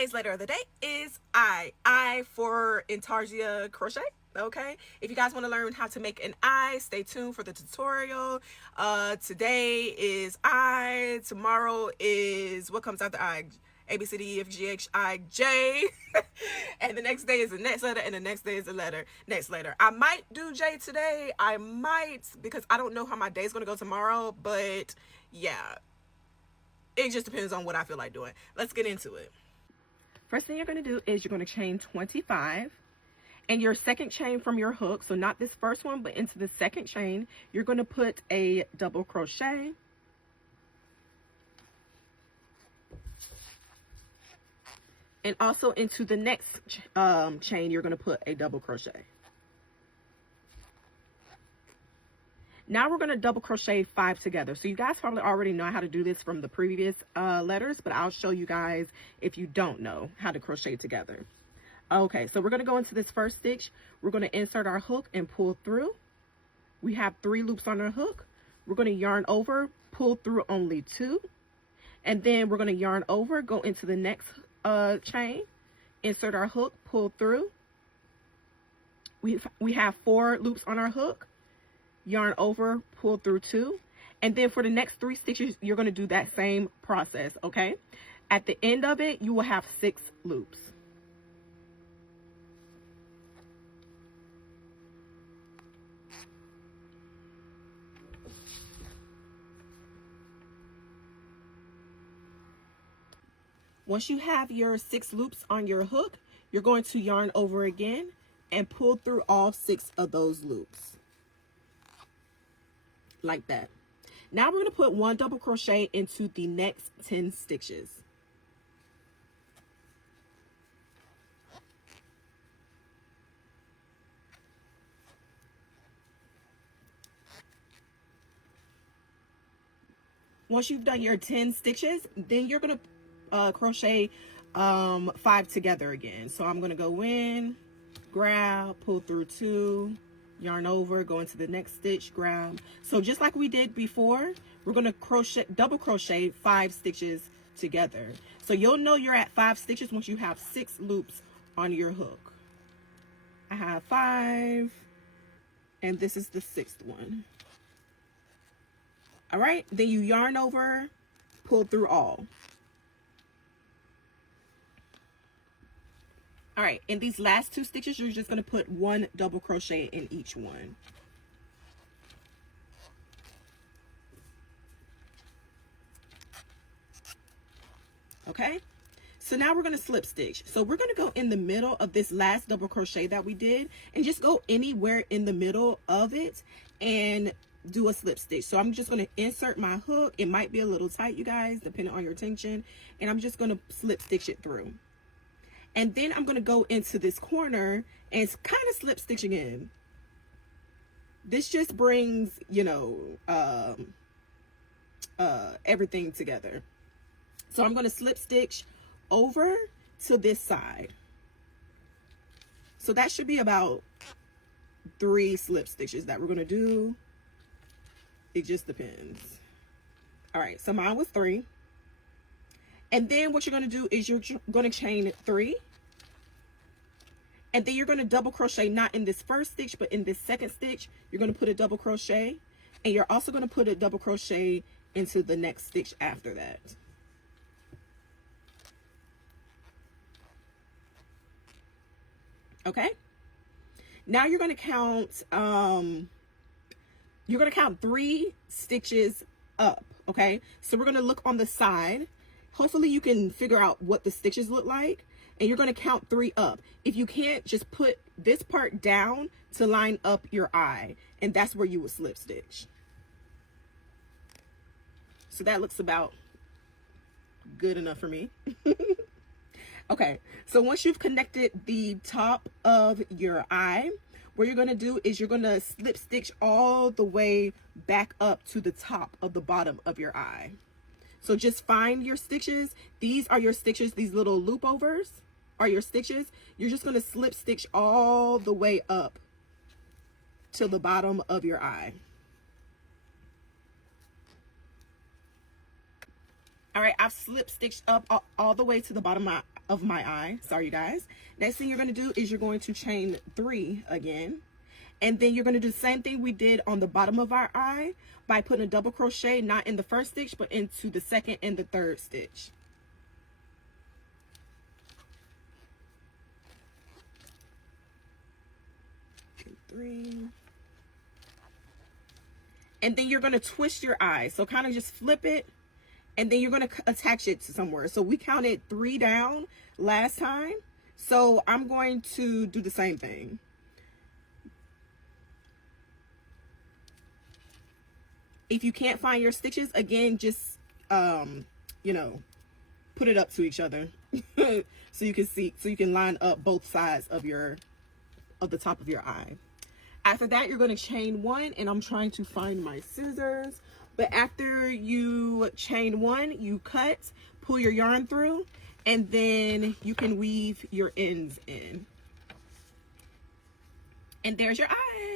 Today's letter of the day is I. I for Intarsia Crochet. Okay, if you guys want to learn how to make an I, stay tuned for the tutorial. Today is I. Tomorrow is what comes after I. A, B, C, D, E, F, G, H, I, J. And the next day is the next letter, and the next day is the next letter. I might do J today. I might, because I don't know how my day is going to go tomorrow. But yeah, it just depends on what I feel like doing. Let's get into it. First thing you're going to do is you're going to chain 25. And your second chain from your hook, so not this first one, but into the second chain, you're going to put a double crochet. And also into the next chain, you're going to put a double crochet. Now we're going to double crochet 5 together. So you guys probably already know how to do this from the previous letters, but I'll show you guys if you don't know how to crochet together. Okay, so we're going to go into this first stitch. We're going to insert our hook and pull through. We have 3 loops on our hook. We're going to yarn over, pull through only 2. And then we're going to yarn over, go into the next chain, insert our hook, pull through. We have 4 loops on our hook, yarn over, pull through 2. And then for the next 3 stitches, you're going to do that same process, okay? At the end of it, you will have 6 loops. Once you have your 6 loops on your hook, you're going to yarn over again and pull through all 6 of those loops. Like that. Now we're going to put 1 double crochet into the next 10 stitches. Once you've done your 10 stitches, then you're going to crochet 5 together again. So I'm going to go in, grab, pull through 2, yarn over, go into the next stitch, grab. So just like we did before, we're going to crochet, double crochet 5 stitches together. So you'll know you're at 5 stitches once you have 6 loops on your hook. I have 5, and this is the 6th one. All right, then you yarn over, pull through all. All right, in these last 2 stitches, you're just going to put 1 double crochet in each one. Okay, so now we're going to slip stitch. So we're going to go in the middle of this last double crochet that we did and just go anywhere in the middle of it and do a slip stitch. So I'm just going to insert my hook. It might be a little tight, you guys, depending on your tension, and I'm just going to slip stitch it through. And then I'm going to go into this corner and kind of slip stitching in. This just brings, you know, everything together. So I'm going to slip stitch over to this side. So that should be about 3 slip stitches that we're going to do. It just depends. All right, so mine was 3. And then what you're going to do is you're going to chain 3. And then you're going to double crochet, not in this first stitch, but in this second stitch. You're going to put a double crochet. And you're also going to put a double crochet into the next stitch after that. Okay? Now you're going to count, 3 stitches up. Okay? So we're going to look on the side. Hopefully you can figure out what the stitches look like, and you're going to count 3 up. If you can't, just put this part down to line up your eye, and that's where you will slip stitch. So that looks about good enough for me. Okay, so once you've connected the top of your eye, what you're going to do is you're going to slip stitch all the way back up to the top of the bottom of your eye. So just find your stitches. These are your stitches. These little loop overs are your stitches. You're just going to slip stitch all the way up to the bottom of your eye. All right, I've slip stitched up all the way to the bottom of my eye. Sorry, you guys. Next thing you're going to do is you're going to chain 3 again. And then you're going to do the same thing we did on the bottom of our eye by putting a double crochet, not in the first stitch, but into the second and the third stitch. And 3. And then you're going to twist your eye. So kind of just flip it, and then you're going to attach it to somewhere. So we counted 3 down last time. So I'm going to do the same thing. If you can't find your stitches, again, just, you know, put it up to each other so you can see, so you can line up both sides of the top of your eye. After that, you're going to chain 1, and I'm trying to find my scissors. But after you chain 1, you cut, pull your yarn through, and then you can weave your ends in. And there's your eye.